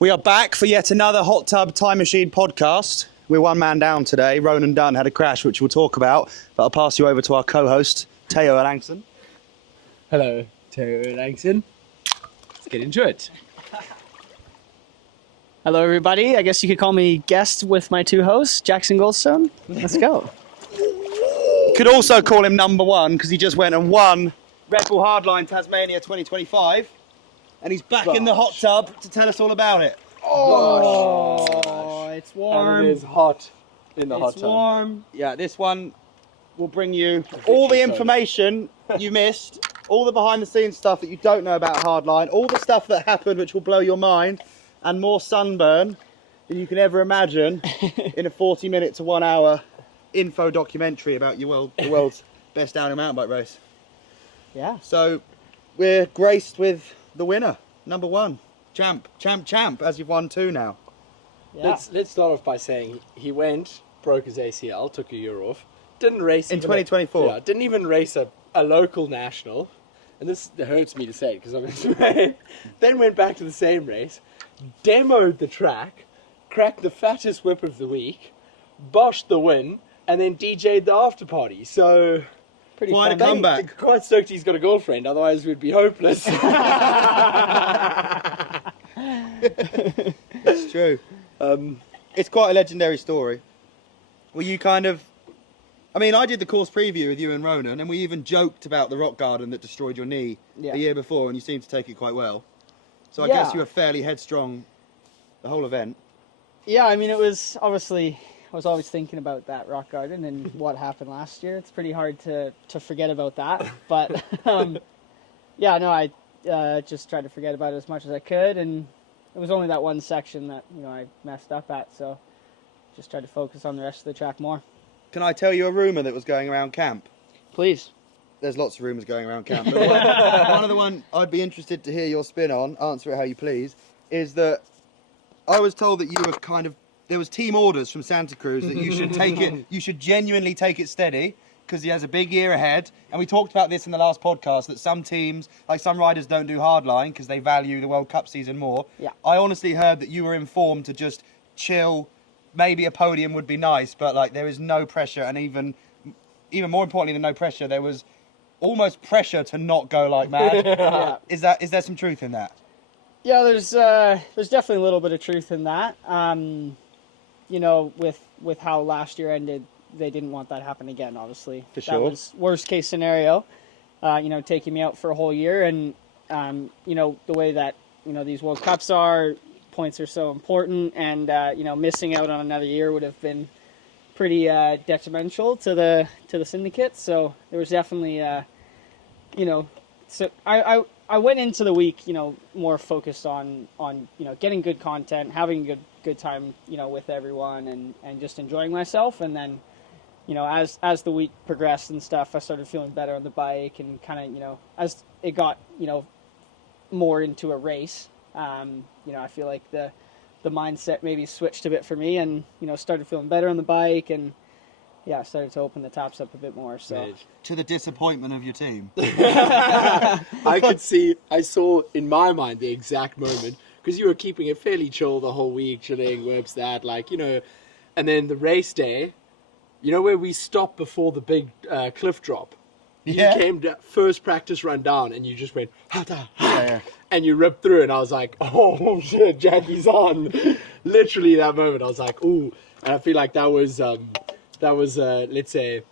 We are back for yet another Hot Tub Time Machine podcast. We're one man down today. Ronan Dunn had a crash, which we'll talk about. But I'll pass you over to our co-host, Theo Erlangsen. Hello, Theo Erlangsen. Let's get into it. Hello, everybody. I guess you could call me guest with my two hosts, Jackson Goldstone. Let's go. Could also call him number one because he just went and won Red Bull Hardline Tasmania 2025. And he's back in the hot tub to tell us all about it. Oh, it's warm. And it is hot in the hot It's tub. warm. Yeah, this one will bring you all the information you missed, all the behind the scenes stuff that you don't know about Hardline, all the stuff that happened which will blow your mind, and more sunburn than you can ever imagine in a 40-minute to 1 hour info documentary about the world's best downhill mountain bike race. Yeah. So we're graced with the winner, number one, champ, as you've won two now. Yeah. Let's start off by saying he went, broke his ACL, took a year off, didn't race In even 2024. Yeah, didn't even race a local national, and this hurts me to say because I'm then went back to the same race, demoed the track, cracked the fattest whip of the week, boshed the win, and then DJ'd the after party. So Pretty Quite fun. a comeback. quite stoked he's got a girlfriend, otherwise we'd be hopeless. It's true. It's quite a legendary story. Were you kind of... I mean, I did the course preview with you and Ronan, and we even joked about the rock garden that destroyed your knee Yeah. a year before, and you seemed to take it quite well. So I Yeah. guess you were fairly headstrong the whole event. Yeah, I mean, it was obviously... I was always thinking about that rock garden and what happened last year. It's pretty hard to forget about that. But, yeah, no, I just tried to forget about it as much as I could. And it was only that one section that, I messed up at. So just tried to focus on the rest of the track more. Can I tell you a rumour that was going around camp? Please. There's lots of rumours going around camp. But one of the one I'd be interested to hear your spin on, answer it how you please, is that I was told that you were kind of... There was team orders from Santa Cruz that you should take it, you should genuinely take it steady because he has a big year ahead. And we talked about this in the last podcast that some teams, like some riders, don't do hardline because they value the World Cup season more. Yeah. I honestly heard that you were informed to just chill. Maybe a podium would be nice, but like there is no pressure, and even more importantly than no pressure, there was almost pressure to not go like mad. Yeah. Is there some truth in that? Yeah, there's definitely a little bit of truth in that. With how last year ended, they didn't want that to happen again, obviously. For That sure. was worst case scenario, taking me out for a whole year. And, the way that, these World Cups are, points are so important. And, missing out on another year would have been pretty detrimental to the syndicate. So there was definitely, so I went into the week, more focused on getting good content, having a good time, with everyone, and just enjoying myself. And then, as the week progressed and stuff, I started feeling better on the bike, and kind of, as it got, more into a race, I feel like the mindset maybe switched a bit for me, and started feeling better on the bike, and yeah, I started to open the taps up a bit more. So To the disappointment of your team. I saw in my mind the exact moment, because you were keeping it fairly chill the whole week, chilling, whips that, and then the race day, where we stopped before the big cliff drop. Yeah. You came to first practice run down, and you just went, "Hata, ha," Yeah. and you ripped through, and I was like, oh shit, Jackie's on. Literally that moment, I was like, ooh. And I feel like that was let's say,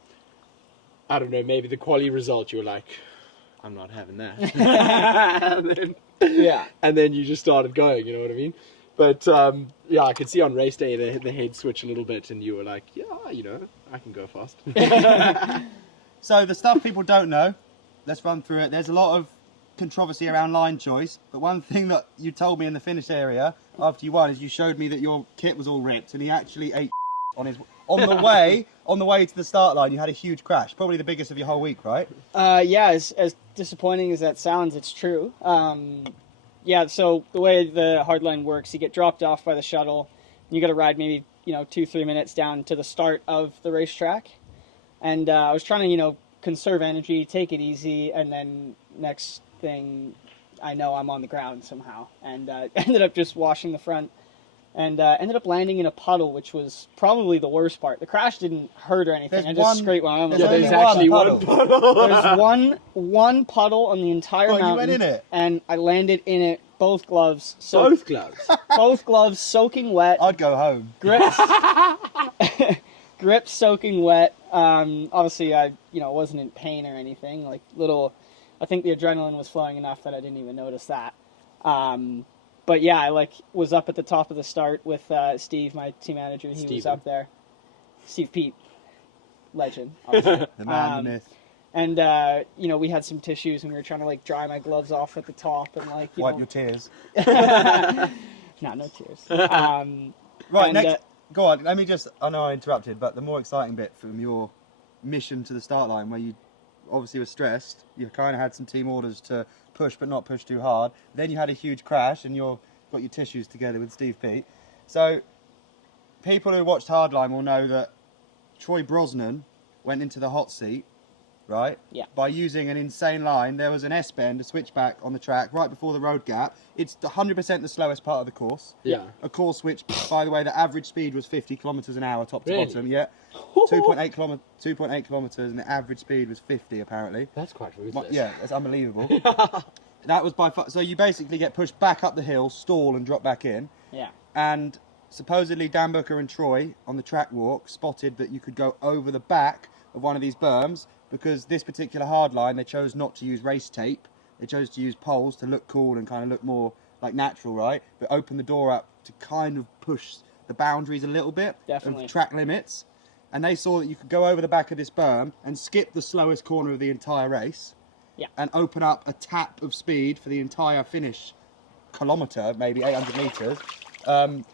I don't know, maybe the quality result, you were like, I'm not having that. and then you just started going, you know what I mean? But I could see on race day the head switch a little bit, and you were like, yeah, I can go fast. So the stuff people don't know, let's run through it. There's a lot of controversy around line choice, but one thing that you told me in the finish area after you won is you showed me that your kit was all ripped, and he actually ate on the way to the start line. You had a huge crash, probably the biggest of your whole week, right? As disappointing as that sounds, it's true. So the way the hardline works, you get dropped off by the shuttle, and you got to ride maybe 2-3 minutes down to the start of the racetrack. And I was trying to conserve energy, take it easy, and then next thing I know I'm on the ground somehow, and ended up just washing the front, and ended up landing in a puddle, which was probably the worst part. The crash didn't hurt or anything. There's I just one- scraped my arm. there's a little only bit. There's actually one one puddle. puddle. There's one puddle on the entire Oh, you mountain. went in it? And I landed in it. Both gloves. Both gloves. Both gloves soaking wet. I'd go home. Grips. Grips soaking wet. Obviously, I wasn't in pain or anything. Like I think the adrenaline was flowing enough that I didn't even notice that. But yeah, I was up at the top of the start with Steve, my team manager. He was Steven. up there. Steve Pete, legend. Obviously. The man, the myth. And we had some tissues, and we were trying to dry my gloves off at the top, and Wipe your tears. no tears. Right, and, next. Go on. Let me just. I know I interrupted, but the more exciting bit from your mission to the start line, where you obviously were stressed, you kind of had some team orders to push, but not push too hard. Then you had a huge crash, and got your tissues together with Steve Pete. So, people who watched Hardline will know that Troy Brosnan went into the hot seat. Right? Yeah. By using an insane line, there was an S-bend, a switchback on the track right before the road gap. It's 100% the slowest part of the course. Yeah. A course which, by the way, the average speed was 50 kilometres an hour, top to Really? bottom. Yeah. 2.8 kilometres, and the average speed was 50 apparently. That's quite ruthless. Yeah, that's unbelievable. That was by far. So you basically get pushed back up the hill, stall, and drop back in. Yeah. And supposedly Dan Booker and Troy on the track walk spotted that you could go over the back of one of these berms. Because this particular hard line, they chose not to use race tape. They chose to use poles to look cool and kind of look more natural, right? But open the door up to kind of push the boundaries a little bit Definitely. of track limits. And they saw that you could go over the back of this berm and skip the slowest corner of the entire race. Yeah. And open up a tap of speed for the entire finish kilometre, maybe 800 metres. And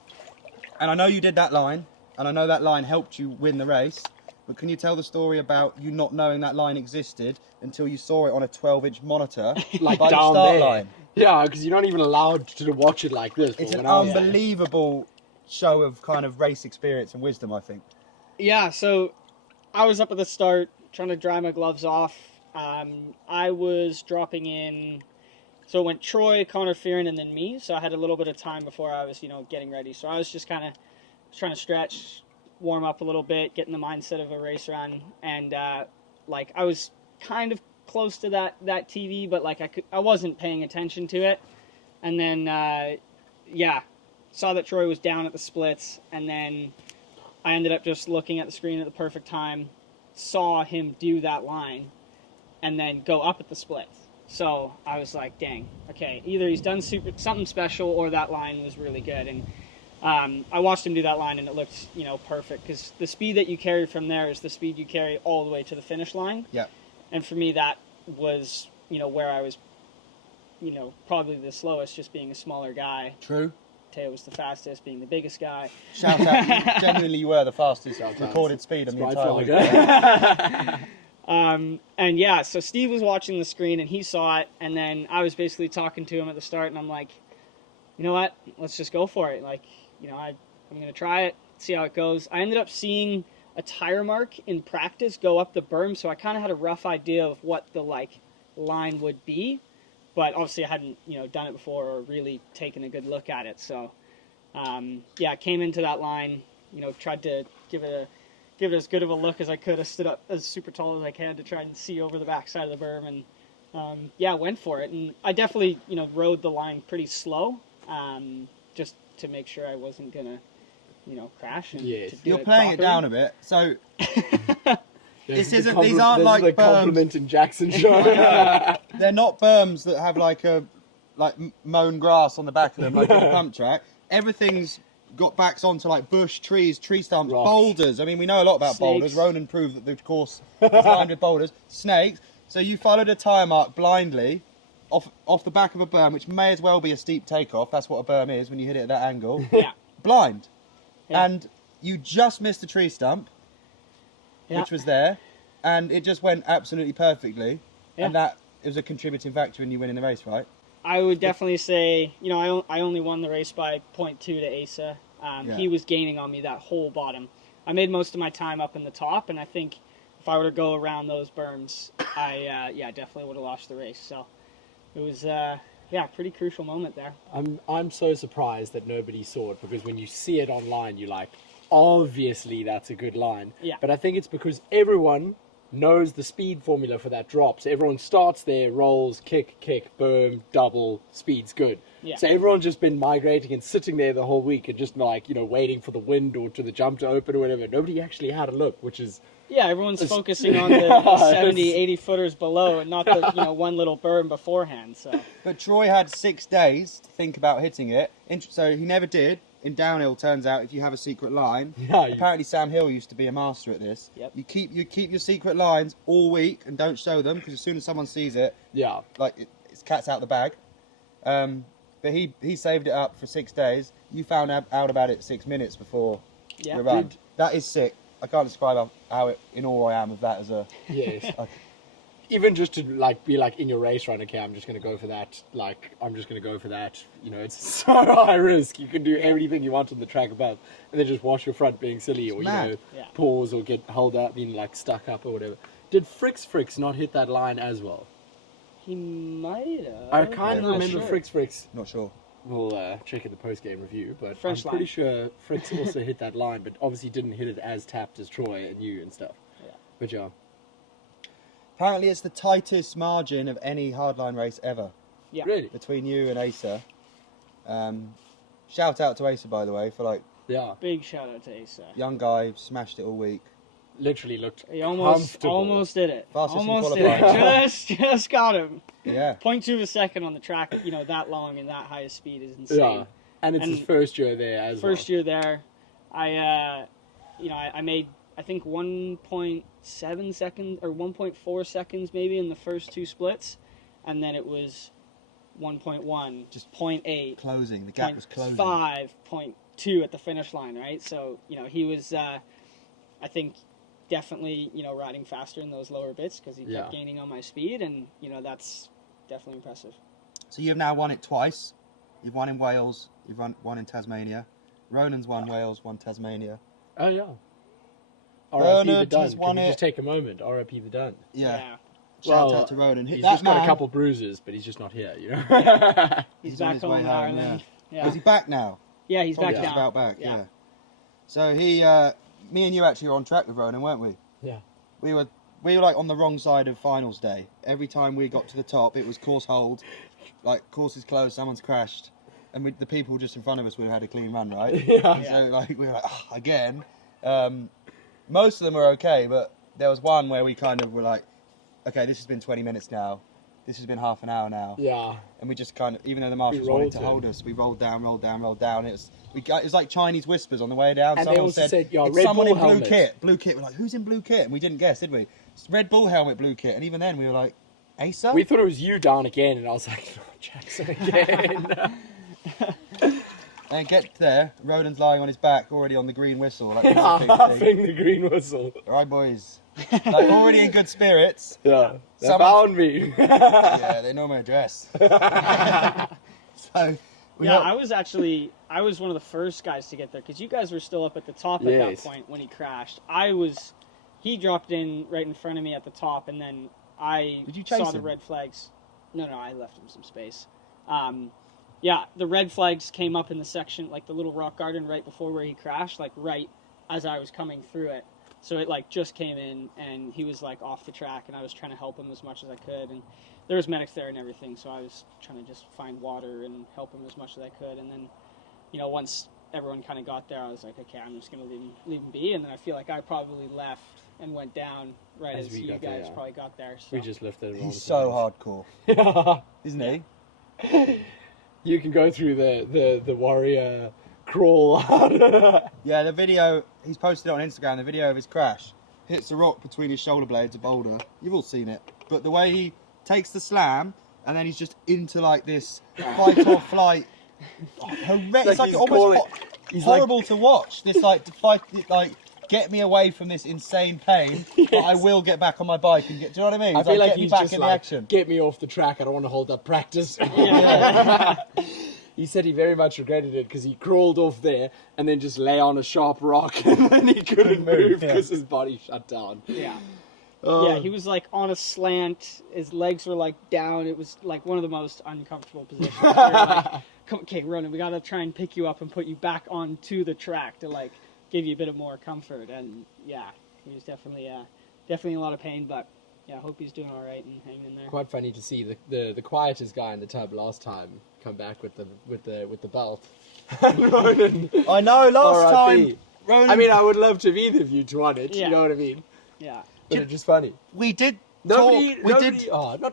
I know you did that line, and I know that line helped you win the race. But can you tell the story about you not knowing that line existed until you saw it on a 12-inch monitor by the down start there. line? Yeah, because you're not even allowed to watch it like this. It's but an when I was there- unbelievable show of kind of race experience and wisdom, I think. Yeah, so I was up at the start trying to dry my gloves off. I was dropping in, so it went Troy, Connor Fearon, and then me. So I had a little bit of time before I was, getting ready. So I was just kind of trying to stretch, warm up a little bit, get in the mindset of a race run, and I was kind of close to that TV, but I wasn't paying attention to it. And then saw that Troy was down at the splits, and then I ended up just looking at the screen at the perfect time, saw him do that line, and then go up at the splits. So I was like, dang, okay, either he's done something special or that line was really good. And I watched him do that line, and it looked, perfect, because the speed that you carry from there is the speed you carry all the way to the finish line. Yeah. And for me, that was, where I was, probably the slowest, just being a smaller guy. True. Theo was the fastest, being the biggest guy. Shout out. Genuinely, you were the fastest Shout recorded outs. speed on the Sprite entire week. flag. And yeah, so Steve was watching the screen, and he saw it, and then I was basically talking to him at the start, and I'm like, you know what, let's just go for it. I'm going to try it, see how it goes. I ended up seeing a tire mark in practice go up the berm, so I kind of had a rough idea of what the line would be, but obviously I hadn't done it before or really taken a good look at it. So I came into that line, tried to give it as good of a look as I could. I stood up as super tall as I can to try and see over the backside of the berm, and went for it. And I definitely rode the line pretty slow, just to make sure I wasn't gonna crash. And Yes. to do You're playing it properly. down a bit, so This This is the isn't- these aren't this like is the berms. compliment in Jackson show. they're not berms that have mown grass on the back of them like on a pump track. Everything's got backs onto bush, trees, tree stumps, Rocks. boulders. I mean, we know a lot about Snakes. boulders. Ronan proved that the course is lined with boulders, snakes. So you followed a tyre mark blindly off the back of a berm, which may as well be a steep takeoff. That's what a berm is when you hit it at that angle. Yeah. Blind. Yeah. And you just missed a tree stump, Yeah. which was there, and it just went absolutely perfectly. Yeah. And that was a contributing factor in you winning the race, right? I would definitely say, I only won the race by 0.2 to Asa. Yeah. He was gaining on me that whole bottom. I made most of my time up in the top, and I think if I were to go around those berms, I definitely would have lost the race. So it was yeah, pretty crucial moment there. I'm so surprised that nobody saw it, because when you see it online, you're like, obviously that's a good line. Yeah. But I think it's because everyone knows the speed formula for that drop. So everyone starts there, rolls, kick, boom, double, speed's good. Yeah. So everyone's just been migrating and sitting there the whole week and just like, waiting for the wind or to the jump to open or whatever. Nobody actually had a look, which is... Yeah, everyone's focusing on the 70, 80 footers below and not the one little berm beforehand. So. But Troy had 6 days to think about hitting it, so he never did. In downhill, turns out if you have a secret line, apparently Sam Hill used to be a master at this. Yep. You keep your secret lines all week and don't show them, because as soon as someone sees it, it's cat's out the bag. But he saved it up for 6 days. You found out about it 6 minutes before the run. That is sick. I can't describe how in awe I am of that as a... Yes. Even just to be in your race run, okay, I'm just going to go for that. I'm just going to go for that. It's so high risk. You can do everything you want on the track above, and then just wash your front being silly, or pause or get held up, being stuck up or whatever. Did Fricks not hit that line as well? He might have. I can't remember sure. Fricks. Not sure. We'll check in the post-game review, but French I'm pretty sure Fricks also hit that line, but obviously didn't hit it as tapped as Troy and you and stuff. Yeah. But yeah. Apparently it's the tightest margin of any hardline race ever. Yeah. Really? Between you and Asa. Shout out to Asa, by the way, for Big shout out to Asa. young guy, smashed it all week. Literally looked He comfortable. almost did it. Fastest in Almost did it. qualifying. Just got him. Yeah. 0.2 of a second on the track, that long and that high a speed is insane. Yeah. And it's his first year there as well. First year there, I made, I think 1.7 seconds or 1.4 seconds maybe in the first 2 splits, and then it was 1.1, just 0.8, Closing. The gap was closing. 5, 0.2 at the finish line, right? So, he was, I think, definitely, riding faster in those lower bits because he kept gaining on my speed, and, that's definitely impressive. So you've now won it twice. You've won in Wales, you've won in Tasmania. Ronan's won Wales, won Tasmania. Oh, yeah. RIP the Dun. has Can won we it. just take a moment? RIP the Dun. Yeah. Shout Well, out to Ronan. He's That just got man, a couple bruises, but he's just not here, He's on back his home way in home, Ireland. Is he back now? Yeah, he's back Just down. about back, Yeah. yeah. So me and you actually were on track with Ronan, weren't we? Yeah. We were on the wrong side of finals day. Every time we got to the top, it was course hold, course is closed, someone's crashed, and the people just in front of us would have had a clean run, right? Yeah. So we were like, oh, again. Most of them were okay, but there was one where we kind of were like, okay, this has been 20 minutes now. This has been half an hour now. Yeah. And we just kind of, even though the marshals wanted to hold us, we rolled down. It was like Chinese whispers on the way down. And someone they also said, it's Red someone Bull in blue helmet. kit. Blue kit. We're like, who's in blue kit? And we didn't guess, did we? It's Red Bull helmet, blue kit. And even then we were like, Asa? We thought it was you down again, and I was like, no, Jackson again. And get there, Ronan's lying on his back, already on the green whistle. Like, Huffing the green whistle. all right, boys. Already in good spirits. Yeah. They Someone- found me. Yeah, they know my address. So, I was one of the first guys to get there because you guys were still up at the top at that Yes. point when he crashed. He dropped in right in front of me at the top, and then I Did you chase saw the him? red flags. No, I left him some space. The red flags came up in the section, like the little rock garden right before where he crashed, like right as I was coming through it. So it just came in, and he was off the track, and I was trying to help him as much as I could, and there was medics there and everything, so I was trying to just find water and help him as much as I could, and then, once everyone kind of got there, I was like, okay, I'm just going to leave him be, and then I feel like I probably left and went down right As as we you got guys there, yeah. probably got there. So. We just lifted it. he's so hardcore, isn't he? You can go through the warrior crawl. Yeah, the video, he's posted it on Instagram, the video of his crash. Hits a rock between his shoulder blades, a boulder. You've all seen it. But the way he takes the slam, and then he's just into this fight or flight. Horrendous. It's almost horrible to watch. This get me away from this insane pain, but I will get back on my bike and get, do you know what I mean? I feel like get me he's back just in the action. get me off the track. I don't want to hold up practice. Yeah. He said he very much regretted it because he crawled off there and then just lay on a sharp rock and then he couldn't move yeah. because his body shut down. Yeah. Yeah, he was like on a slant. His legs were like down. It was like one of the most uncomfortable positions. We were like, okay, Ronan, we gotta try and pick you up and put you back onto the track to like give you a bit of more comfort. And yeah, he was definitely a lot of pain, but yeah, I hope he's doing all right and hanging in there. Quite funny to see the quietest guy in the tub last time come back with the belt. Ronan, I know, last R.I.P. time, Ronan... I mean, I would love to have either of you to won it. Yeah. You know what I mean? Yeah. But it's just funny. we did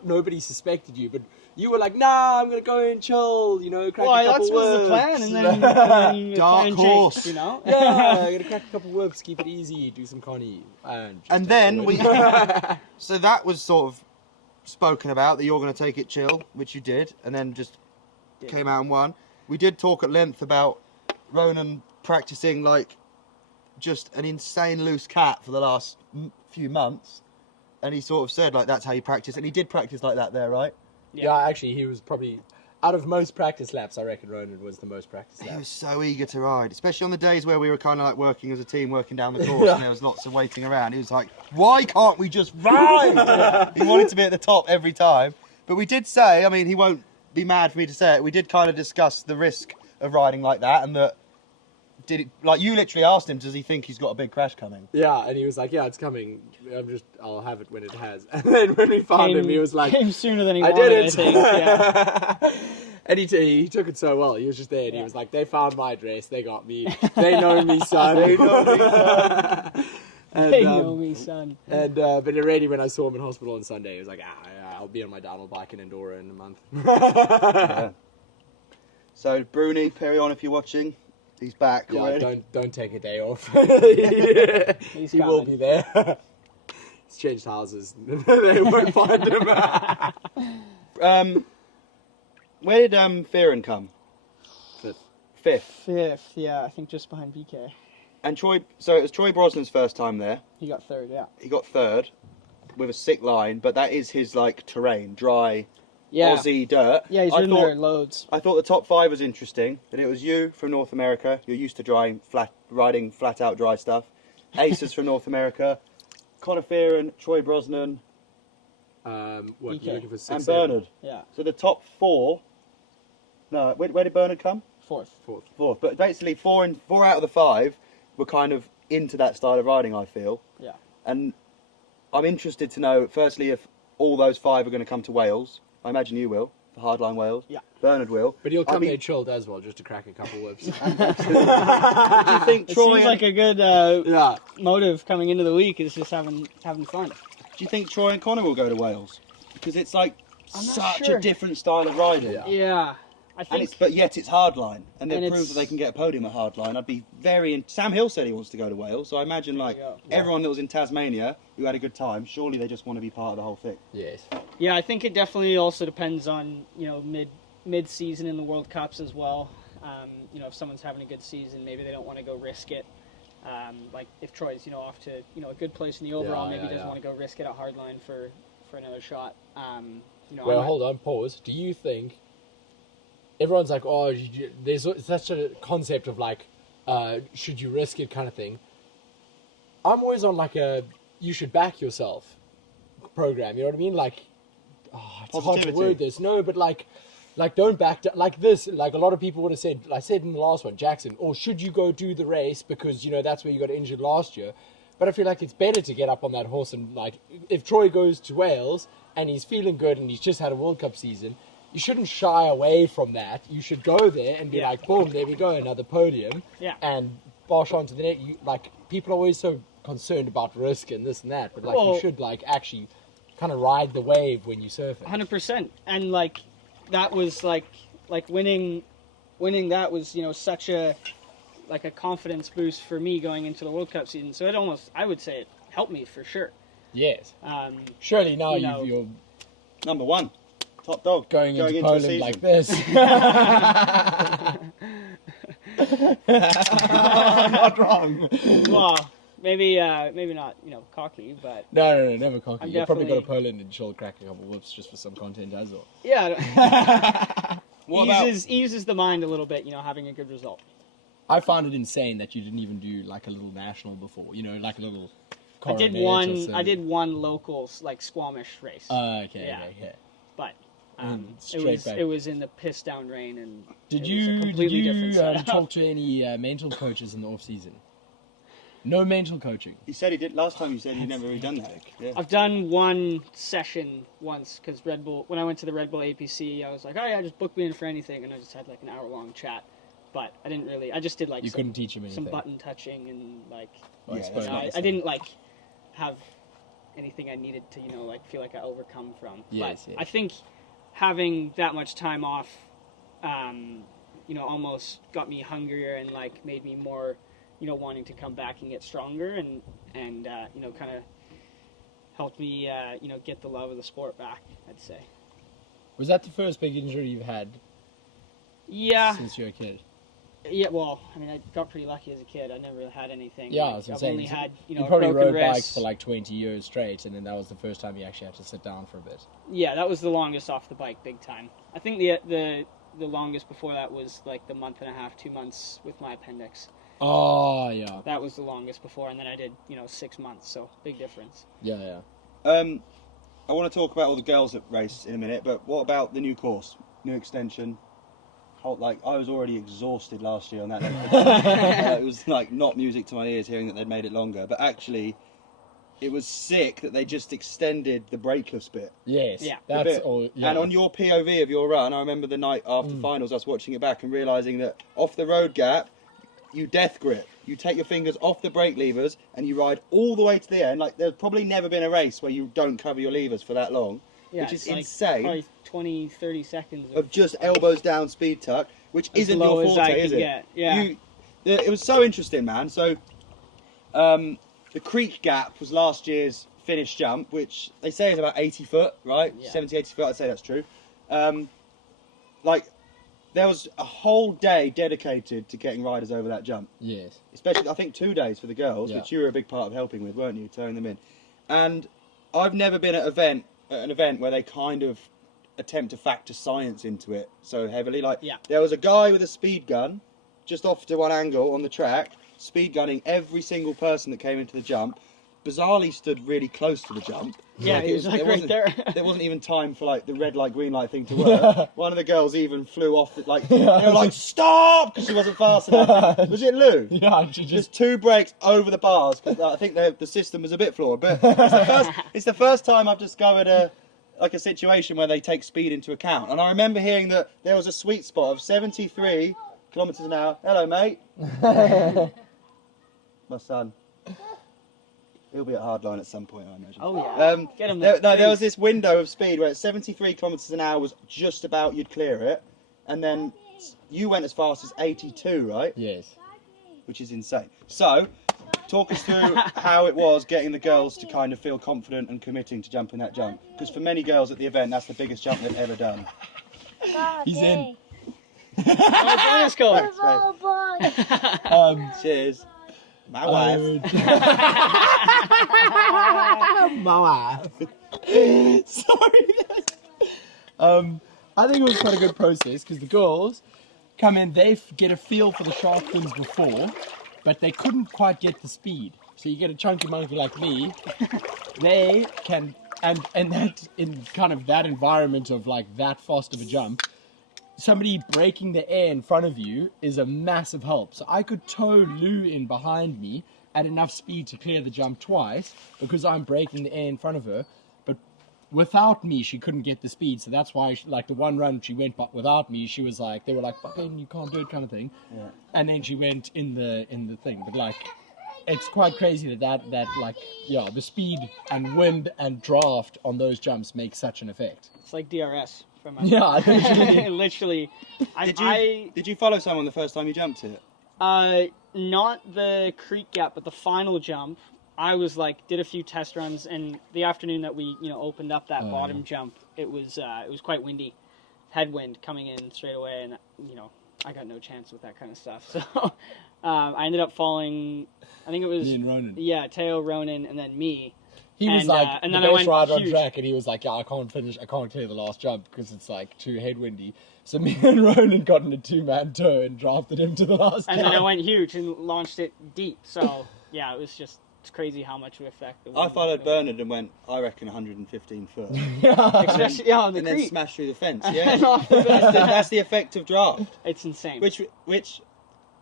Nobody suspected you, but you were like, nah, I'm gonna go and chill, crack a couple that was the plan, whips. and then the Dark plan horse. changed, Yeah, I'm gonna crack a couple whips, keep it easy, do some Connie, And then we... So that was sort of spoken about, that you're going to take it chill, which you did, and then just came out and won. We did talk at length about Ronan practicing like just an insane loose cat for the last few months, and he sort of said like that's how you practice, and he did practice like that there, right? Yeah, actually, he was probably, out of most practice laps, I reckon Ronan was the most practice He lap. was so eager to ride, especially on the days where we were kind of like working as a team, working down the course, and there was lots of waiting around. He was like, why can't we just ride? He wanted to be at the top every time. But we did say, I mean, he won't be mad for me to say it, we did kind of discuss the risk of riding like that, and that, like you literally asked him, does he think he's got a big crash coming? Yeah, and he was like, yeah, it's coming. I'll have it when it has. And then when we found him, he was like, came sooner than he I wanted, did it. I think. Yeah. And he took it so well. He was just there, and he was like, they found my address, they got me. They know me, son. They know me, son. And, They know me, son. And but already when I saw him in hospital on Sunday, he was like, I'll be on my downhill bike in Andorra in a month. Yeah. So Bruni, Perry on if you're watching, he's back Yeah, already. don't take a day off. He's He will coming. be there. He's changed houses. They won't find him. Where did Fearon come? Fifth. Fifth, yeah, I think just behind BK. And Troy, so it was Troy Brosnan's first time there. He got third, yeah. He got third with a sick line, but that is his like terrain, dry Yeah. Aussie dirt. Yeah, he's I ridden thought, there loads. I thought the top five was interesting, that it was you from North America. You're used to riding flat out dry stuff. Aces from North America. Conor Fearon, Troy Brosnan, What, BK. you're looking for 6, and 7? Bernard. Yeah, So the top four. No, where did Bernard come? fourth. Fourth. But basically, four out of the five were kind of into that style of riding, I feel. Yeah. And I'm interested to know, firstly, if all those five are going to come to Wales. I imagine you will, for Hardline Wales. Yeah. Bernard will. But he'll I come mean, there chilled as well, just to crack a couple whips. Do you think It Troy? seems like a good Yeah. motive coming into the week is just having fun. Do you think Troy and Connor will go to Wales? Because it's like I'm not such sure. a different style of riding. Yeah. Yeah, I And think. but yet it's Hardline, and they've And proved it's- that they can get a podium at Hardline. I'd be Sam Hill said he wants to go to Wales, so I imagine like go. everyone that was in Tasmania who had a good time, surely they just want to be part of the whole thing. Yes. Yeah, I think it definitely also depends on mid season in the World Cups as well. If someone's having a good season, maybe they don't want to go risk it. Like if Troy's off to a good place in the overall, maybe he doesn't want to go risk it at Hardline for another shot. Well, hold on, pause. Do you think everyone's like, oh, there's such a concept of like, should you risk it kind of thing? I'm always on like a you should back yourself program. You know what I mean? Like, it's hard to Positivity. word this. No, but like don't back down. Like this, like a lot of people would have said. I said in the last one, Jackson, or should you go do the race because that's where you got injured last year? But I feel like it's better to get up on that horse and like if Troy goes to Wales and he's feeling good and he's just had a World Cup season, you shouldn't shy away from that. You should go there and be like, boom, there we go, another podium. Yeah. And bosh onto the net. People are always so concerned about risk and this and that, but like you should like actually kind of ride the wave when you surf it. 100%. And like that was like winning that was such a confidence boost for me going into the World Cup season. So it almost, I would say, it helped me for sure. Yes. Surely now you're Number one, top dog, going into the Poland season. like this. I'm not wrong. Well, maybe not cocky, but No, never cocky. I'm You'll probably go to definitely- Poland and chill, crack a couple whoops just for some content as well. yeah, What about- eases the mind a little bit. Having a good result. I found it insane that you didn't even do like a little national before, like a little I did one local like Squamish race. Okay. But straight back. it was in the piss down rain, and Did it was a you completely different setup. talk to any mental coaches in the off season? No mental coaching. You said he did last time. You said you'd never really done that. Yeah. I've done one session once because Red Bull. When I went to the Red Bull APC, I was like, "Oh yeah, just book me in for anything," and I just had like an hour-long chat. But I didn't really. I just did like couldn't teach him anything. some button touching and like. Well, I suppose not. I didn't like have anything I needed to like feel like I overcome from. Yes, but I think having that much time off, almost got me hungrier and like made me more. Wanting to come back and get stronger and kind of helped me, get the love of the sport back, I'd say. Was that the first big injury you've had? Yeah. Since you were a kid? Yeah, well, I mean, I got pretty lucky as a kid. I never really had anything. Yeah, like, I was I've saying, only had, you probably broken rode wrists. bikes for like 20 years straight, and then that was the first time you actually had to sit down for a bit. Yeah, that was the longest off the bike, big time. I think the longest before that was like the month and a half, 2 months with my appendix. Oh, yeah. That was the longest before, and then I did, 6 months, so big difference. Yeah. I want to talk about all the girls that race in a minute, but what about the new course, new extension? I was already exhausted last year on that. It was like not music to my ears hearing that they'd made it longer, but actually, it was sick that they just extended the brakeless bit. Yes. Yeah. That's all. Yeah. And on your POV of your run, I remember the night after finals, I was watching it back and realising that off the road gap, you death grip. You take your fingers off the brake levers and you ride all the way to the end. Like, there's probably never been a race where you don't cover your levers for that long, which is like insane. Probably 20, 30 seconds Of just elbows down speed tuck, which isn't low your as I forte, can is it? get, yeah. It was so interesting, man. So, the Creek Gap was last year's finish jump, which they say is about 80 foot, right? Yeah. 70, 80 foot, I'd say that's true. There was a whole day dedicated to getting riders over that jump. Yes. Especially, I think 2 days for the girls, Yeah. which you were a big part of helping with, weren't you, throwing them in? And I've never been at an event where they kind of attempt to factor science into it so heavily. Like, Yeah. there was a guy with a speed gun, just off to one angle on the track, speed gunning every single person that came into the jump. Bizarrely stood really close to the jump. Yeah, he was like right there. There wasn't even time for like the red light, green light thing to work. One of the girls even flew off. They were like, "Stop!" because she wasn't fast enough. Was it Lou? Yeah, she Just 2 brakes over the bars. 'Cause I think the system was a bit flawed. But it's the first time I've discovered a situation where they take speed into account. And I remember hearing that there was a sweet spot of 73 kilometres an hour. Hello, mate. My son. He'll be at Hardline at some point, I imagine. Oh, yeah. Get him there. There was this window of speed where 73 kilometres an hour was just about you'd clear it. And then you went as fast as 82, right? Yes. Which is insane. So, talk us through how it was getting the girls to kind of feel confident and committing to jumping that jump. Because for many girls at the event, that's the biggest jump they've ever done. He's in. Let's go. Cheers. My wife. My wife. Sorry. I think it was quite a good process because the girls come in, they get a feel for the sharp things before, but they couldn't quite get the speed. So you get a chunky monkey like me, they can, and that in kind of that environment of like that fast of a jump, somebody breaking the air in front of you is a massive help. So I could tow Lou in behind me at enough speed to clear the jump twice because I'm breaking the air in front of her. But without me, she couldn't get the speed. So that's why, like the one run she went without me, she was like, they were like, "Fucking, you can't do it," kind of thing. Yeah. And then she went in the thing. But like, it's quite crazy that like, yeah, the speed and wind and draft on those jumps make such an effect. It's like DRS. Yeah, literally. Did you follow someone the first time you jumped it? Not the Creek Gap, but the final jump. I was like, did a few test runs, and the afternoon that we, opened up that bottom jump, it was quite windy, headwind coming in straight away, and I got no chance with that kind of stuff. So I ended up following. I think it was me and Ronan. Yeah, Theo, Ronan, and then me. He was like and the then best rider on huge. track, and he was like, "Yeah, I can't clear the last jump because it's like too headwindy." So me and Ronan got in a 2-man tow and drafted him to the last And jump. then I went huge and launched it deep. So yeah, it was just it's crazy how much we affect the I wind. followed Bernard and went, I reckon 115 foot. Especially on the And then creek. smashed through the fence. Yeah, Off the fence. that's the effect of draft. It's insane. Which,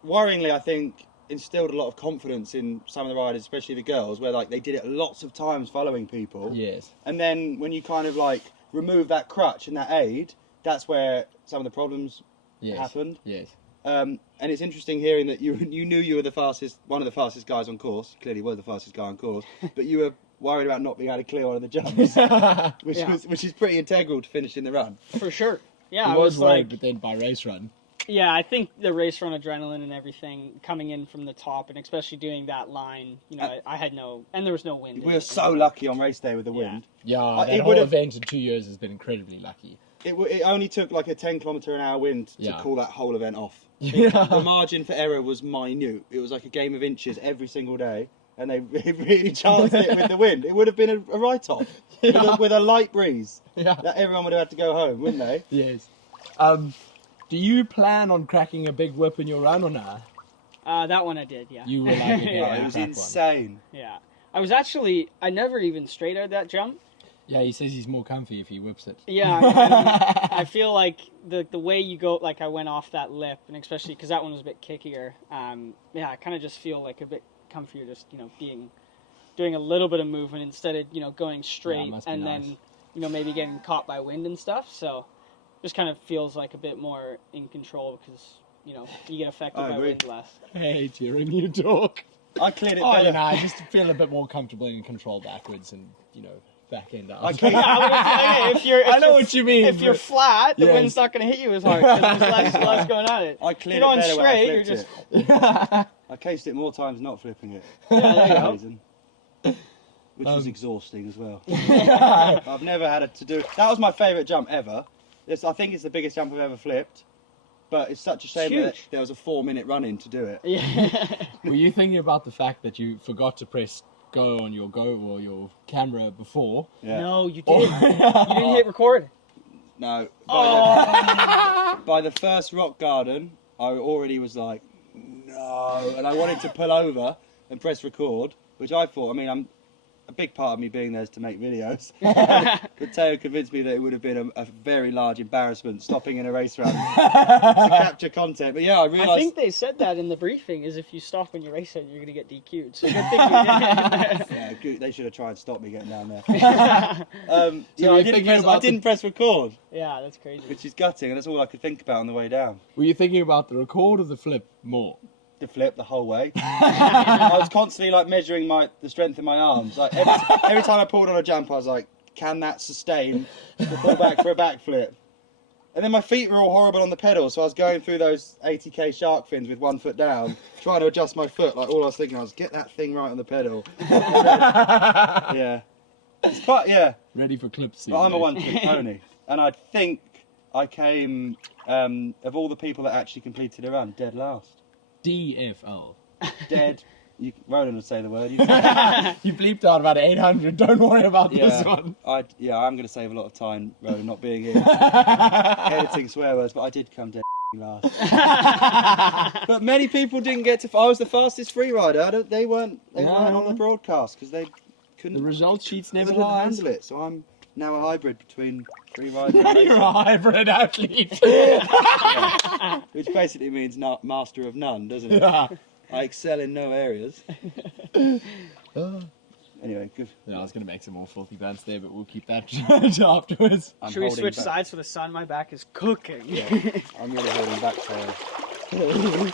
worryingly, I think instilled a lot of confidence in some of the riders, especially the girls, where like they did it lots of times following people. Yes. And then when you kind of like remove that crutch and that aid, that's where some of the problems happened. Yes. And it's interesting hearing that you knew you were the fastest, one of the fastest guys on course. Clearly, were the fastest guy on course, but you were worried about not being able to clear one of the jumps, which is pretty integral to finishing the run. For sure. Yeah, I I was was worried, like, but then by race run. yeah, I think the race run adrenaline and everything coming in from the top, and especially doing that line, you know, I had no, and there was no wind. We were so lucky on race day with the wind. Yeah, It that whole would've- event in 2 years has been incredibly lucky. It only took like a 10 km/h wind to Yeah. call that whole event off. Yeah. The margin for error was minute. It was like a game of inches every single day, and they really chanced it with the wind. It would have been a write-off with a light breeze. Yeah. That everyone would have had to go home, wouldn't they? Yes. Do you plan on cracking a big whip in your run or not? That one I did, yeah. You were like, Yeah. It was crack one. insane. Yeah. I was actually, I never even straight out that jump. Yeah, he says he's more comfy if he whips it. Yeah, I feel like the way you go, like I went off that lip, and especially because that one was a bit kickier. Yeah, I kind of just feel like a bit comfier, just doing a little bit of movement instead of going straight must be and nice. then maybe getting caught by wind and stuff. So just kind of feels like a bit more in control because you get affected I by agree. wind less. Hey, hearing you talk. I cleared it Oh, better. I just feel a bit more comfortable in control backwards and, back end out. I cleared, If you're, I know what you mean. If you're but- flat, the Yes. wind's not going to hit you as hard because there's less going at it. I If cleared you're it going better when I straight, you're flipped just it. I cased it more times not flipping it. there you For some go. reason. Which was exhausting as well. Yeah. I've never had it to do. That was my favourite jump ever. I think it's the biggest jump I've ever flipped. But it's such a shame that huge. there was a 4-minute run-in to do it. Yeah. Were you thinking about the fact that you forgot to press go on your Go or your camera before? Yeah. No, you did. You didn't hit record. No. Oh. By the first rock garden, I already was like, no. And I wanted to pull over and press record, which I thought, a big part of me being there is to make videos. But Theo convinced me that it would have been a very large embarrassment stopping in a race run to capture content. But yeah, I realised... I think they said that in the briefing, is if you stop when you're racing, you're going to get DQ'd. So good thing you did. Yeah, good. They should have tried to stop me getting down there. So I you're didn't, thinking press, I about didn't press record, Yeah, that's crazy. which is gutting, and that's all I could think about on the way down. Were you thinking about the record or the flip more? The flip the whole way. I was constantly like measuring the strength of my arms. Like every time I pulled on a jump, I was like, can that sustain the pull back for a backflip? And then my feet were all horrible on the pedal, so I was going through those 80k shark fins with 1 foot down, trying to adjust my foot. Like all I was thinking was, get that thing right on the pedal. Yeah. It's quite, yeah. Ready for clips soon. But I'm a mate. one-trick pony, and I think I came of all the people that actually completed a run, dead last. DFL. Dead. Ronan would say the word. You bleeped out about 800. Don't worry about this one. I'm going to save a lot of time, Ronan, not being here, editing swear words, but I did come dead last. But many people didn't get to. I was the fastest free rider. They weren't on the broadcast because they couldn't. The results sheets never couldn't lies. handle it. So I'm now a hybrid between free rider and You're racing, a hybrid athlete. which basically means master of none, doesn't it? I excel in no areas. Anyway, good. No, I was going to make some more filthy bands there, but we'll keep that afterwards. I'm Should we holding switch back. sides for the sun? My back is cooking. Yeah, I'm really holding back, so.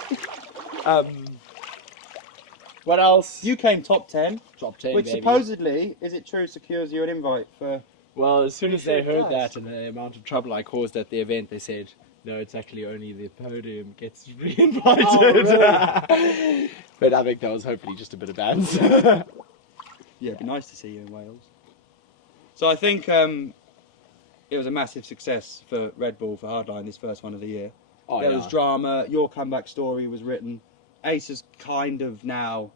What else? You came top 10, Top 10, which baby. supposedly, is it true, secures you an invite for... Well, as soon as sure they it heard does. that and the amount of trouble I caused at the event, they said, no, it's actually only the podium gets re-invited. Oh, But I think that was hopefully just a bit of bands. Yeah, it'd be nice to see you in Wales. So I think it was a massive success for Red Bull for Hardline, this first one of the year. Oh, There yeah. was drama, your comeback story was written. Ace is kind of now,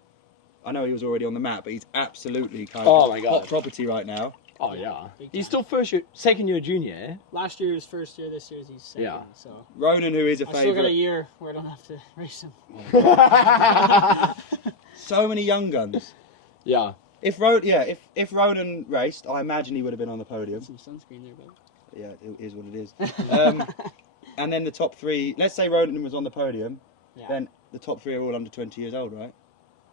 I know he was already on the map, but he's absolutely kind Oh of my God. hot property right now. Oh, yeah. Big He's time. still second year junior, eh? Last year was first year, this year's he's second. Yeah. So Ronan, who is a I still got a favourite. year where I don't have to race him. So many young guns. Yeah. If Ronan raced, I imagine he would have been on the podium. Some sunscreen there, bud. Yeah, it is what it is. And then the top three. Let's say Ronan was on the podium. Yeah. Then the top three are all under 20 years old, right?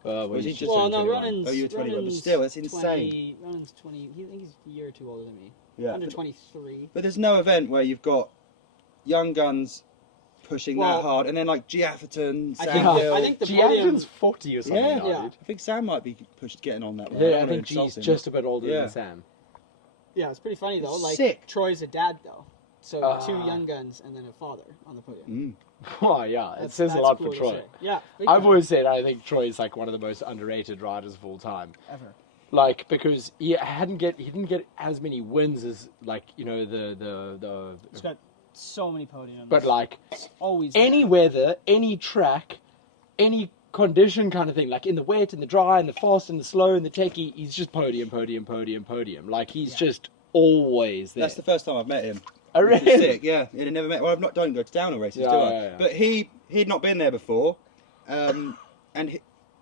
Well, Was he he's just Well, turned no, 21? Ronan's. Oh, you were 21, but Ronan's still, that's 20, insane. Ronan's 20. I think he's a year or two older than me. Yeah. Under But, 23. but there's no event where you've got young guns pushing Well, that hard, and then like Giafferton, I Sam think, Hill. I think the Giafton's podium. 40 or something Yeah. now, Yeah. dude. I think Sam might be pushed getting on that one. Yeah, don't I wanna think insult he's him, just a bit older Yeah. than Sam. Yeah, it's pretty funny though. Like Sick. Troy's a dad though, so Ah. 2 young guns and then a father on the podium. Oh, yeah, it That's- says a that's lot cool for to Troy. say. Yeah, big I've time. always said I think Troy's like one of the most underrated riders of all time. Ever. Like, because he didn't get as many wins as, like, you know, the He's got so many podiums. but like always any there. weather, any track, any condition kind of thing, like in the wet, in the dry, in the fast, in the slow, in the techie, he's just podium. Like, he's just always there. That's the first time I've met him. Oh, Which is really? sick, yeah. I've never met. Well, don't go to downhill races, Yeah, do I? yeah. But he'd not been there before, and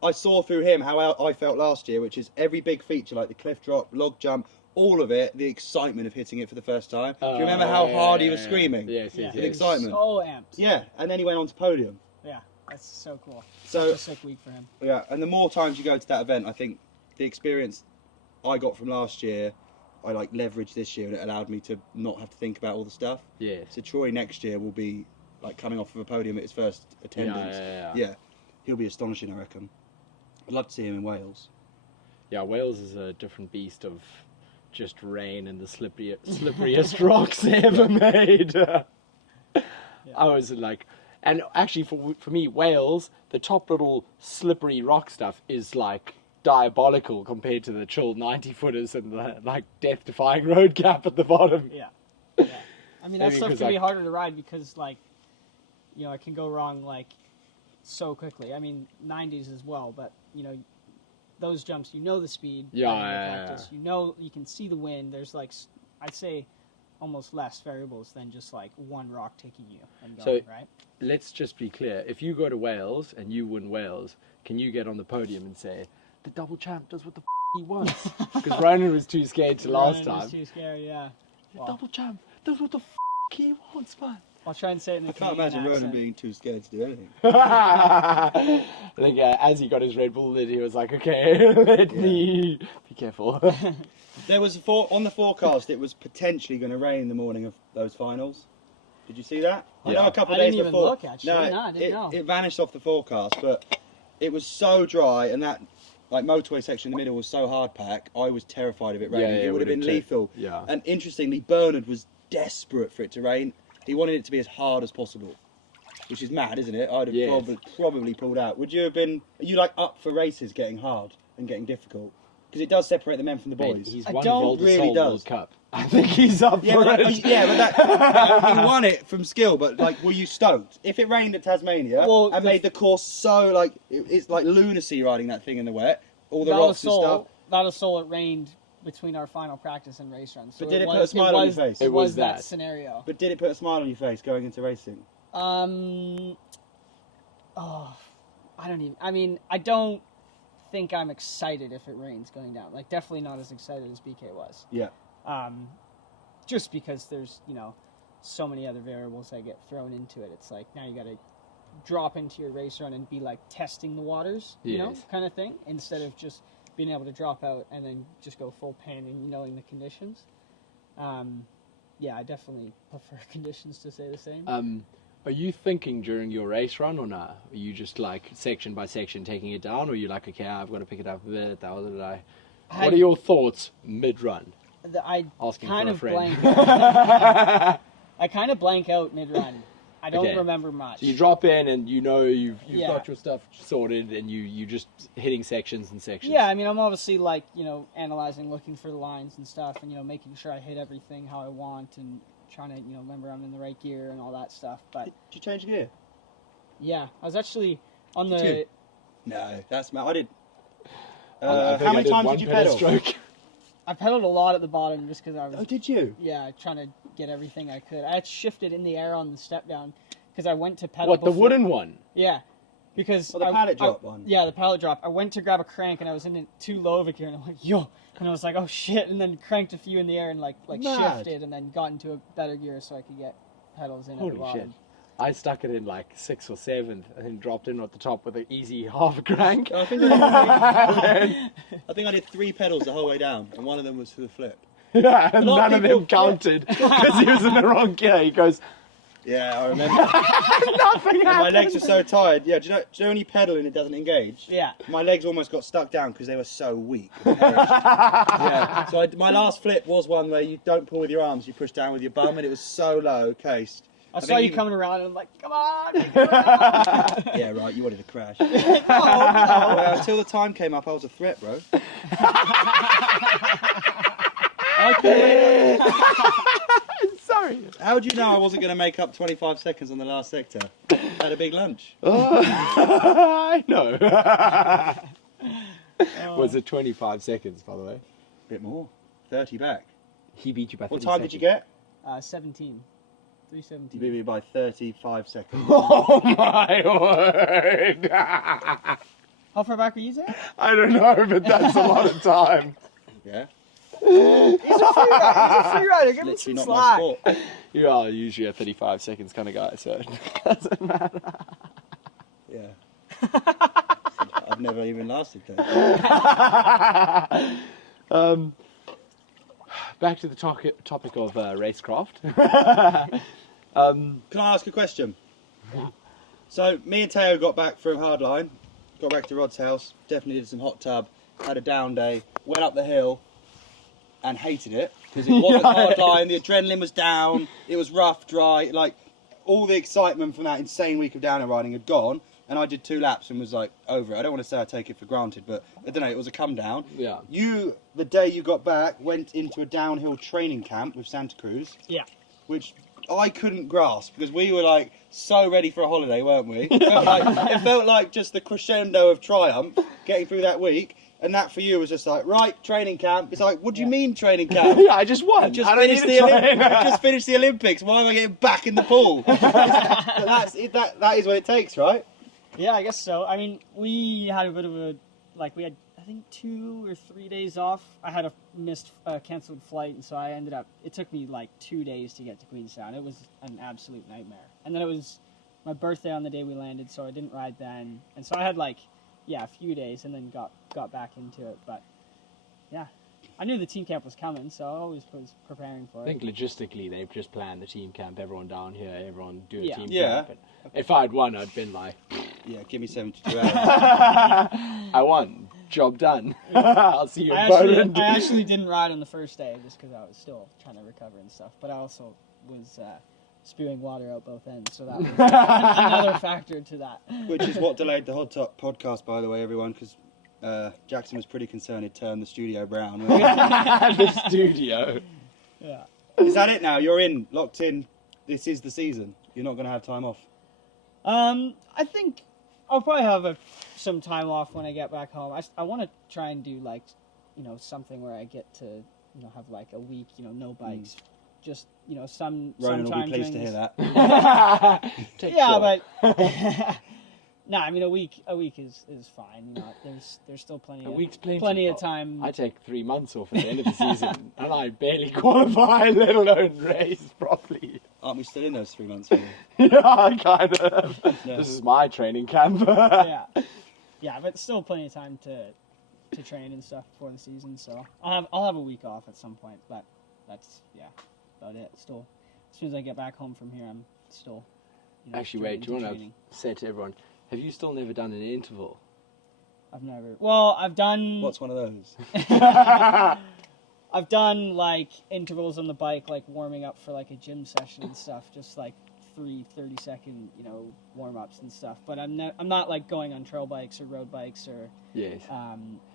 I saw through him how I felt last year, which is every big feature like the cliff drop, log jump, all of it, the excitement of hitting it for the first time. Do you remember how hard he was screaming? Yes, Yeah, yes, With yes. excitement. So amped. Yeah, and then he went on to podium. Yeah, that's so cool. So Such a sick week for him. yeah, and the more times you go to that event, I think the experience I got from last year, I like leveraged this year, and it allowed me to not have to think about all the stuff. Yes. So Troy next year will be like coming off of a podium at his first attendance. Yeah. He'll be astonishing, I reckon. I'd love to see him in Wales. Yeah, Wales is a different beast of just rain and the slipperiest rocks ever made. I was like, and actually for me, Wales, the top little slippery rock stuff is like diabolical compared to the chill 90-footers and the like death-defying road cap at the bottom. Yeah. Yeah. I mean, that Maybe stuff 'cause, can be like- harder to ride because, like, you know, it can go wrong, like, so quickly. I mean, 90s as well, but, you know, those jumps, you know the speed. Yeah, riding the yeah, practice. You know, you can see the wind. There's, like, I'd say almost less variables than just, like, one rock taking you and going, right? Let's just be clear. If you go to Wales and you win Wales, can you get on the podium and say, the double champ does what the he wants? Because Ronan was too scared to last Ronan was time. too scared, yeah. The Well, double champ does what the he wants, man. I'll try and say it in the I can't Canadian imagine Ronan accent. being too scared to do anything. I think as he got his Red Bull lid, he was like, okay, let me be careful. There was on the forecast, it was potentially going to rain the morning of those finals. Did you see that? I Yeah. know a couple I of days didn't even before. look, actually. No, I didn't know. It vanished off the forecast, but it was so dry, and that like motorway section in the middle was so hard pack. I was terrified of it raining. Yeah, it would have been would've lethal. Yeah. And interestingly, Bernard was desperate for it to rain. He wanted it to be as hard as possible, which is mad, isn't it? I'd have Yes. probably pulled out. Would you have been? Are you like up for races getting hard and getting difficult? Because it does separate the men from the Mate, boys. he's I won don't the World really World does. Cup. I think he's up Yeah, for but it. he won it from skill. But like, were you stoked if it rained at Tasmania Well, and made the course so like it's like lunacy riding that thing in the wet, all the That rocks was and stuff. That was so it rained between our final practice and race runs. So But did it put a smile on your face? It was was that that. scenario. But did it put a smile on your face going into racing? Oh, I don't even. I mean, I don't think I'm excited if it rains going down. Like, definitely not as excited as BK was. Yeah. Just because there's, you know, so many other variables that get thrown into it. It's like now you got to drop into your race run and be like testing the waters, you know, Yes. kind of thing, instead of just being able to drop out and then just go full pan and knowing the conditions. Yeah, I definitely prefer conditions to say the same. Are you thinking during your race run or not? Are you just like section by section taking it down, or are you like, okay, I've got to pick it up a bit? What are your thoughts mid-run? I Asking kind for a of friend. blank. I kind of blank out mid-run. I don't Okay. remember much. So you drop in and you know you've Yeah. got your stuff sorted and you just hitting sections and sections. Yeah, I mean, I'm obviously like, you know, analyzing, looking for the lines and stuff, and, you know, making sure I hit everything how I want, and trying to, you know, remember I'm in the right gear and all that stuff. But Did you change gear? yeah, I was actually on Did the. you? No, that's I did. I think How I many did times one did you pedal pedal? stroke. I pedaled a lot at the bottom just because I Oh, was, did you? yeah, trying to get everything I could. I had shifted in the air on the step down because I went to pedal. What, the before- wooden one? Yeah. because Well, the pallet drop one. Yeah, the pallet drop. I went to grab a crank and I was in too low of a gear, and I'm like, yo, and I was like, oh shit, and then cranked a few in the air and like Mad. shifted, and then got into a better gear so I could get pedals in at Holy the bottom. shit. I stuck it in like 6th or 7th and then dropped in at the top with an easy half crank. I think I did 3 pedals the whole way down, and one of them was for the flip. Yeah, and lot of none of people- them counted because he was in the wrong gear. He goes, Yeah, I remember. nothing And my happened. legs were so tired. Yeah, do you know when you pedal and it doesn't engage? Yeah. My legs almost got stuck down because they were so weak. Yeah. So my last flip was one where you don't pull with your arms, you push down with your bum, and it was so low cased. I saw think you even- coming around and I'm like, come on! Yeah, right. You wanted to crash. no. Well, until the time came up, I was a threat, bro. Okay. Sorry. How do you know I wasn't going to make up 25 seconds on the last sector? I had a big lunch. I know. Was it 25 seconds, by the way? Bit more. 30 back. He beat you by 30 What time seconds. did you get? 17. You 3:17. beat me by 35 seconds. Oh my word! How far back were you saying? I don't know, but that's a lot of time. Yeah. He's a free rider. Give me Literally some not my slack. sport. You are usually a 35 seconds kind of guy, so it doesn't matter. Yeah. I've never even lasted that. Back to the topic of racecraft. Can I ask a question? So, me and Theo got back from Hardline, got back to Rod's house, definitely did some hot tub, had a down day, went up the hill, and hated it, because it wasn't Hardline, the adrenaline was down, it was rough, dry, like, all the excitement from that insane week of downhill riding had gone, and I did 2 laps and was like, over it. I don't want to say I take it for granted, but I don't know, it was a come down. Yeah. You, the day you got back, went into a downhill training camp with Santa Cruz. Yeah. Which I couldn't grasp because we were like so ready for a holiday, weren't we? It felt like just the crescendo of triumph getting through that week, and that for you was just like, right, training camp. It's like, what do you mean training camp? Yeah, I just won. I just I don't finished need to train. I just finished the Olympics. Why am I getting back in the pool? That is what it takes, right? Yeah, I guess so. I mean, we had a bit of a, we had, I think, 2 or 3 days off. I had a cancelled flight, and so I ended up, it took me 2 days to get to Queenstown. It was an absolute nightmare. And then it was my birthday on the day we landed, so I didn't ride then. And so I had, a few days, and then got back into it. But, yeah, I knew the team camp was coming, so I always was preparing for I it. think logistically they've just planned the team camp, everyone down here, everyone do a Yeah. team Yeah. camp. But if I'd won, I'd been like, Yeah, give me 72 hours. I won, job done. I'll see you I in Poland. actually didn't ride on the first day just because I was still trying to recover and stuff. But I also was spewing water out both ends, so that was another factor to that. Which is what delayed the Hot Top podcast, by the way, everyone, because Jackson was pretty concerned he'd turned the studio brown. The studio. Yeah. Is that it now? You're in, locked in. This is the season. You're not going to have time off. I think I'll probably have some time off when I get back home. I want to try and do something where I get to have a week no bikes, just some Ronan will sometime be pleased to during hear this- that. Take Yeah, 4. but no, I mean a week is fine. There's still plenty A of week's plenty. plenty of Well, time. I take 3 months off at the end of the season, and I barely qualify, let alone race properly. Aren't we still in those 3 months? Really? Yeah, kind of. Yeah. This is my training camp. yeah, but still plenty of time to train and stuff before the season. So I'll have a week off at some point, but that's about it. Still, as soon as I get back home from here, I'm still. Actually, straight wait, do you into want to training. say to everyone, have you still never done an interval? I've never. Well, I've done. What's one of those? I've done intervals on the bike, warming up for a gym session and stuff, just 3 30-second warm-ups and stuff. But I'm not going on trail bikes or road bikes or Yes.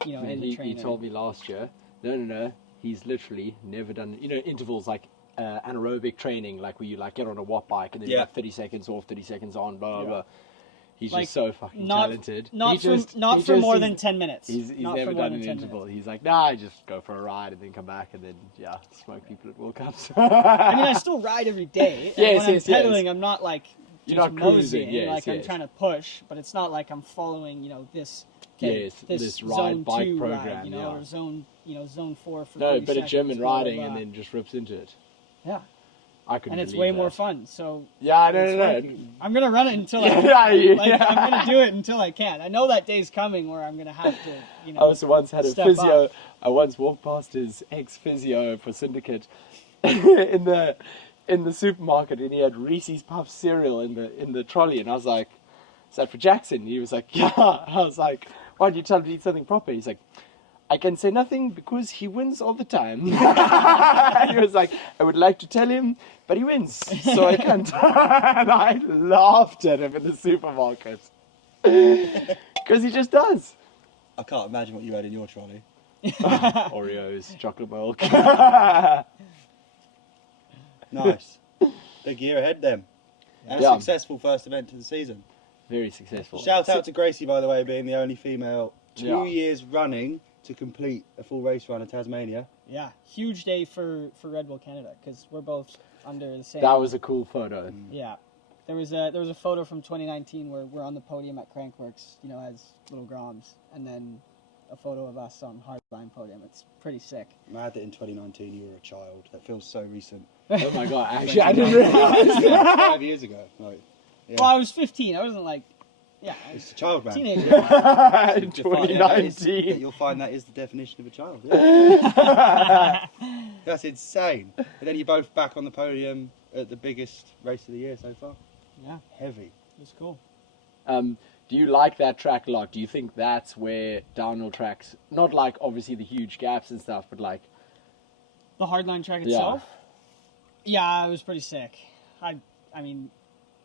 in the He trainer. told me last year, no, he's literally never done, intervals anaerobic training, where you get on a watt bike and then you have 30 seconds off, 30 seconds on, blah, blah, blah. He's just so fucking talented. Not for more than 10 minutes. He's Not never for more done than an 10 interval. minutes. He's like, nah, I just go for a ride and then come back and then, smoke people at World Cups. I mean, I still ride every day. And Yes, when I'm yes, yes. pedaling, I'm not You're just not cruising, moseying, yes, like I'm yes. trying to push, but it's not like I'm following, this. Okay, Yes, this this zone bike 2 program, ride, yeah. or zone 4 for No, 30 a bit of seconds, German blah, blah, riding blah. and then just rips into it. Yeah, I couldn't and it's believe way that. more fun. So Yeah, no, it's no, no. working. I'm gonna run it until I I'm gonna do it until I can. I know that day's coming where I'm gonna have to, I also once had a step physio. up. I once walked past his ex-physio for Syndicate in the supermarket, and he had Reese's Puffs cereal in the trolley, and I was like, "Is that for Jackson?" He was like, "Yeah." I was like, "Why did you tell him to eat something proper?" He's like, "I can say nothing because he wins all the time." He was like, "I would like to tell him, but he wins, so I can't." And I laughed at him in the supermarket because he just does. I can't imagine what you had in your trolley. Oreos, chocolate milk. Nice. Big year ahead then. And a Yeah. successful first event of the season. Very successful. Shout out to Gracie, by the way, being the only female 2 Yeah. years running to complete a full race run in Tasmania. Yeah, huge day for Red Bull Canada because we're both under the same. That was a cool photo. Yeah, there was a photo from 2019 where we're on the podium at Crankworks, as little Groms, and then a photo of us on Hardline Podium. It's pretty sick. Mad that in 2019 you were a child. That feels so recent. Oh my god, actually I didn't realize. 5 years ago. Like, yeah. Well, I was 15. I wasn't like, It's a child, man. teenager. In Define- yeah, that is- 2019. You'll find that is the definition of a child. Yeah. That's insane. And then you're both back on the podium at the biggest race of the year so far. Yeah, Heavy. it's cool. Do you like that track a lot? Do you think that's where downhill tracks, not like obviously the huge gaps and stuff, but like, The hardline track Yeah. itself. Yeah, it was pretty sick. I mean,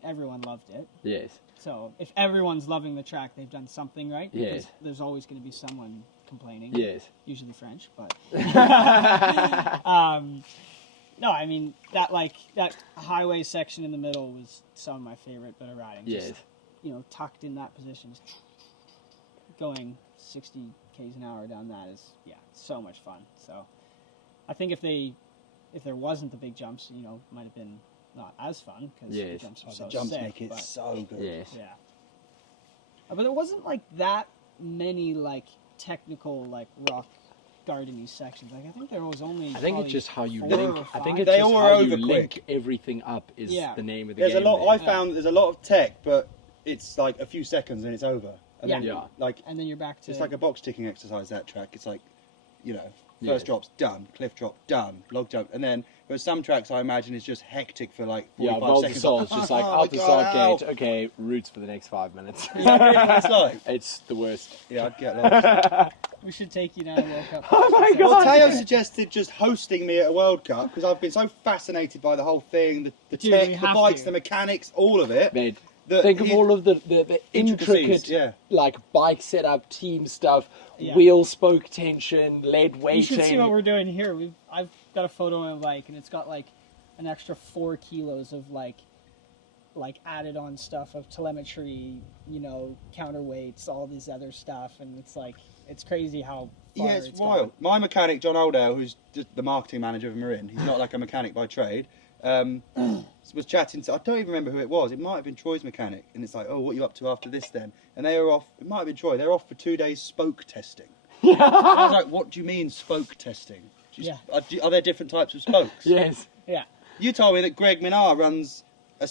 everyone loved it. yes, So if everyone's loving the track, they've done something right. Yes. Because there's always going to be someone complaining. yes. Usually French, but no, I mean that highway section in the middle was some of my favorite bit of riding. Yes. Just, tucked in that position, just going 60 k's an hour down that is so much fun. So I think if there wasn't the big jumps, might have been not as fun because the Yes. jumps are Oh, so the jumps sick, make it but- so good. Yes. yeah. But there wasn't that many technical rock gardeny sections. I think there was only. I think probably it's just how you 4 link. or I think 5. it's They just all were how you over link quick. everything up is Yeah. the name of the There's game. a lot. there. I found there's a lot of tech, but it's like a few seconds and it's over. And then, Yeah. like And then you're back to. it's like a box ticking exercise. That track. It's like, Yes. first drop's done, cliff drop done, log jump, and then there's some tracks I imagine is just hectic for like 45 Val seconds. Sol's just like Oh out my the God, start ow. gate. Okay, routes for the next 5 minutes. Is that really what it's like? It's the worst. Yeah, I'd get lost. We should take you down to World Cup. Oh my Well, God. Theo suggested just hosting me at a World Cup because I've been so fascinated by the whole thing, the Dude, tech, we the have bikes, to. the mechanics, all of it. Mate, that think of he- all of the intricacies, intricate, yeah. like bike setup, team stuff, Yeah. wheel spoke tension, lead weighting. You should see what we're doing here. I've got a photo of my bike, and it's got an extra 4 kilos of added on stuff of telemetry, counterweights, all this other stuff, and it's crazy how far Yeah, it's it's wild. My mechanic, John Oldale, who's just the marketing manager of Marin, he's not like a mechanic by trade, was chatting to, I don't even remember who it was, it might have been Troy's mechanic, and it's like, oh, what are you up to after this then? And they were off, it might have been Troy, they're off for 2 days spoke testing. And I was like, what do you mean spoke testing? Are there different types of spokes? Yes. Yeah. You told me that Greg Minar runs a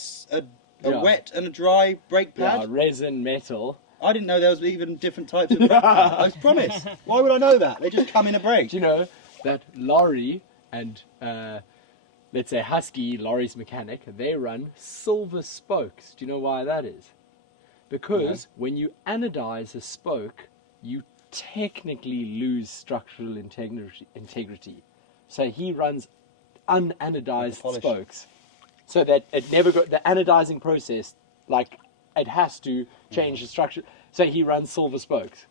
Yeah. wet and a dry brake Yeah, pad. resin, metal. I didn't know there was even different types of brake pad. I promise. Why would I know that? They just come in a brake. Do you know that Laurie and, let's say Husky, Laurie's mechanic, they run silver spokes. Do you know why that is? Because when you anodize a spoke, you technically lose structural integrity. So he runs unanodized polish. spokes. So that it never the anodizing process, it has to change the structure. So he runs silver spokes.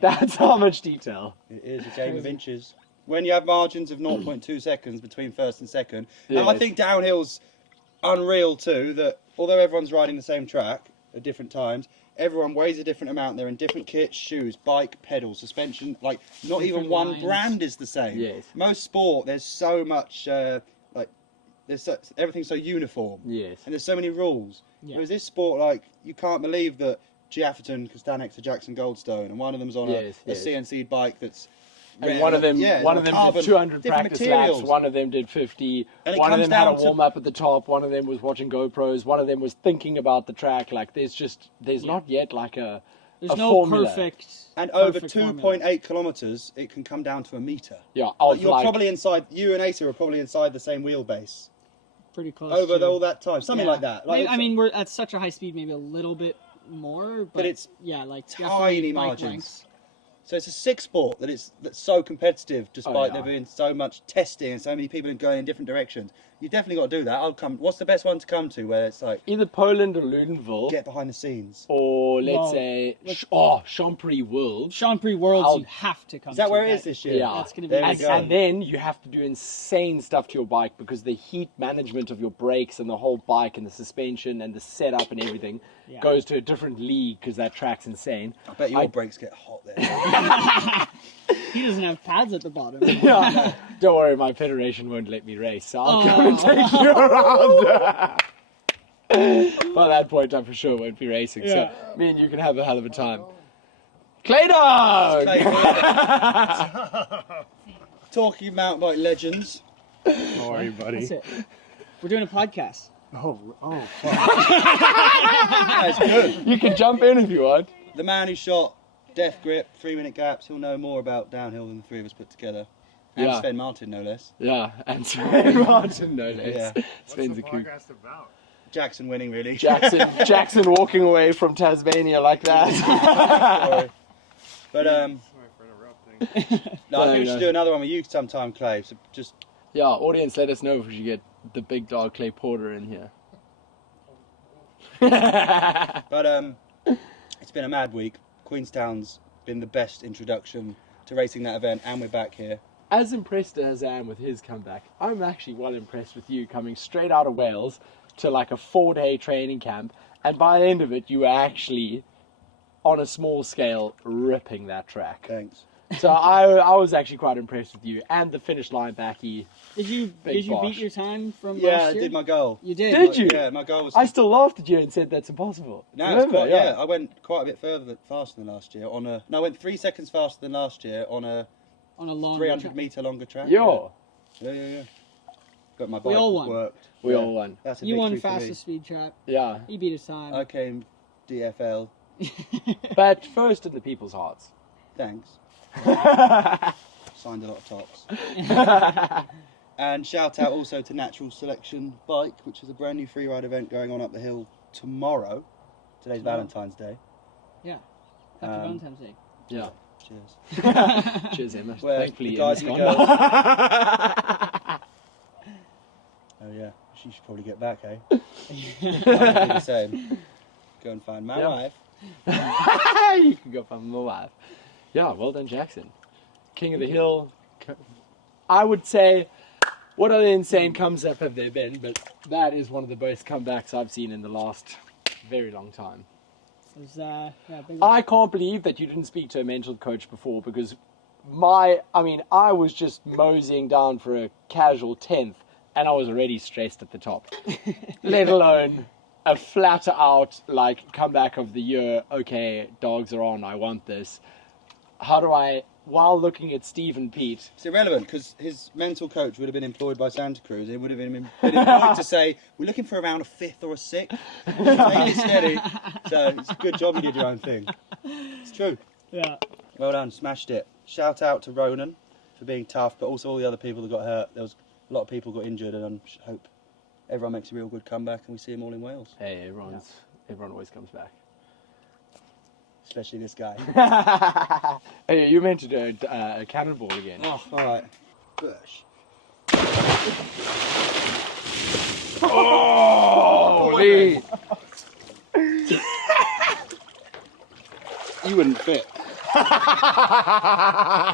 That's how much detail. It is a game of inches. When you have margins of 0.2 seconds between first and second, and I Yes. think downhill's unreal too, that although everyone's riding the same track at different times, everyone weighs a different amount, they're in different kits, shoes, bike, pedals, suspension, not even Different one lines. brand is the same. Yes. Most sport, there's so much everything's so uniform. Yes. And there's so many rules. Yeah. Whereas this sport, like, you can't believe that Giafferton can stand next to Jackson Goldstone, and one of them's on a CNC bike that's. And one of them did 200 practice laps, one of them did 50, one of them had a warm-up at the top, one of them was watching GoPros, one of them was thinking about the track. Like, there's not yet like a formula. Perfect. And over 2.8 kilometres, it can come down to a metre. Yeah, you're probably inside, you and Asa are probably inside the same wheelbase. Pretty close. Over all that time, something like that. Like, I mean, we're at such a high speed, maybe a little bit more, but it's like tiny margins. So it's a sick sport that's so competitive, despite there being so much testing and so many people going in different directions. You definitely got to do that. I'll come. What's the best one to come to where it's like either Poland or Ludenville? Get behind the scenes. Or let's say Champrey World. Champrey Worlds, you have to come. Is that where it is this year? Yeah, that's going to be. And then you have to do insane stuff to your bike because the heat management of your brakes and the whole bike and the suspension and the setup and everything goes to a different league because that track's insane. I bet your brakes get hot there. He doesn't have pads at the bottom. Yeah. Don't worry, my federation won't let me race, so I'll come and take you around. By that point, I for sure won't be racing, so me and you can have a hell of a time. Clay Dog! Talking mountain bike legends. Don't worry, buddy. That's it. We're doing a podcast. Oh, fuck. That's good. You can jump in if you want. The man who shot Death Grip, 3-minute gaps, he'll know more about downhill than the three of us put together. And Sven Martin, no less. Yeah, and Sven Martin, no less. Yeah. Sven's a What's the podcast about? Jackson winning, really. Jackson walking away from Tasmania like that. Sorry. But, Sorry for interrupting. no, I think we should do another one with you sometime, Clay. So just... Yeah, audience, let us know if we should get the big dog Clay Porter in here. But, it's been a mad week. Queenstown's been the best introduction to racing that event, and we're back here. As impressed as I am with his comeback, I'm actually well impressed with you coming straight out of Wales to like a 4-day training camp, and by the end of it, you were actually, on a small scale, ripping that track. Thanks. So I was actually quite impressed with you, and the finish line backy. Did you beat your time from Yeah, last year? I did my goal. You did? Did you? Yeah, my goal was... I still laughed at you and said that's impossible. No, it's quite, I went quite a bit faster than last year on a... No, I went 3 seconds faster than last year on a long 300-metre longer track. Yeah. Got my bike. We all won. Worked. We all won. That's a You won victory for me. fastest speed trap. Yeah. He beat his time. I came DFL. But first in the people's hearts. Thanks. Signed a lot of tops. And shout out also to Natural Selection Bike, which is a brand new free ride event going on up the hill tomorrow. Today's Valentine's Day. Yeah. Happy Valentine's Day. Yeah. Cheers. Cheers, Emma. Where Thankfully, the guys Emma's and the gone. Oh yeah, she should probably get back, eh? I'd do the same. Go and find my wife. You can go find my wife. Yeah, well done, Jackson. King of the Hill. I would say, what other insane comes up have there been? But that is one of the best comebacks I've seen in the last very long time. It was, big I can't believe that you didn't speak to a mental coach before, because I was just moseying down for a casual 10th and I was already stressed at the top. Let alone a flat out like comeback of the year. Okay, dogs are on, I want this. How do I, while looking at Steve and Pete... It's irrelevant because his mental coach would have been employed by Santa Cruz. It would have been employed to say, we're looking for around a 5th or a 6th. Take it steady. So it's a good job you did your own thing. It's true. Yeah. Well done, smashed it. Shout out to Ronan for being tough, but also all the other people that got hurt. There was a lot of people got injured, and I hope everyone makes a real good comeback and we see them all in Wales. Hey, everyone always comes back. Especially this guy. Hey, you meant to do a cannonball again. Oh, alright. Bush. Oh, Lee! You wouldn't fit.